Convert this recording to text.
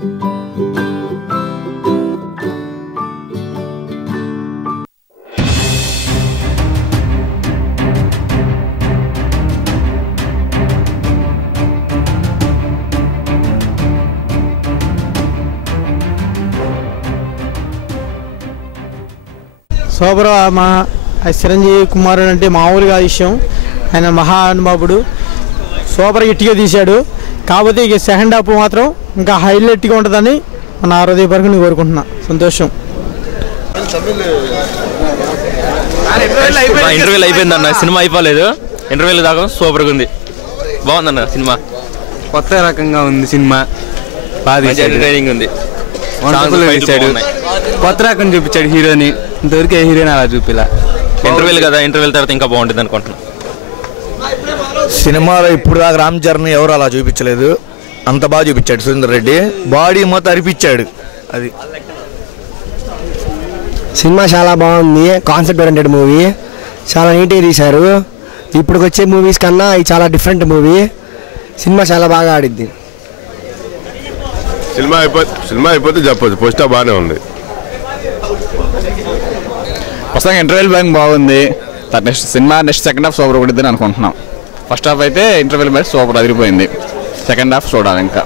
Super. మా చిరంజీవి కుమారుడు అంటే మామూలుగా విషయం, ఆయన మహానుభావుడు, సూపర్ హిట్గా తీశాడు. కాకపోతే ఇక సెకండ్ హాఫ్ మాత్రం ఇంకా హైలైట్గా ఉంటుందని నా హృదయపూర్వకంగా కోరుకుంటున్నా. సంతోషం. ఇంటర్వ్యూలు అయిపోయిందన్న, సినిమా అయిపోలేదు, ఇంటర్వ్యూలు దాకా సూపర్గా ఉంది, బాగుందన్న సినిమా, కొత్త రకంగా ఉంది సినిమా, బాగా ఎంటర్టైనింగ్ ఉంది, కొత్త రకం చూపించాడు హీరోని, ఇంతవరకు ఏ హీరోని అలా చూపిలా. ఇంటర్వ్యూలు కదా, ఇంటర్వ్యూల తర్వాత ఇంకా బాగుంటుంది అనుకుంటున్నా. సినిమాలో ఇప్పుడు దాకా రామ్ చరణ్ ఎవరు అలా చూపించలేదు, అంత బాగా చూపించాడు సురేందర్ రెడ్డి, బాడీ మొత్తం అరిపించాడు. అది సినిమా చాలా బాగుంది, కాన్సెప్ట్ ఓరియంటెడ్ మూవీ, చాలా నీట్గా తీశారు. ఇప్పుడు వచ్చే మూవీస్ కన్నా ఇది చాలా డిఫరెంట్ మూవీ. సినిమా చాలా బాగా ఆడిద్ది. సినిమా అయిపోతే చెప్పొచ్చు, ఫస్ట్ హాఫ్ బాగానే ఉంది. ప్రస్తుతం ఇంటర్వ్యూల్ బ్యాంక్ బాగుంది, next cinema second half super కొట్టిద్దని అనుకుంటున్నాం. ఫస్ట్ హాఫ్ అయితే ఇంటర్వ్యూల్ బ్యాంక్ సూపర్ అదిరిపోయింది, సెకండ్ హాఫ్ చూడాలి ఇంకా.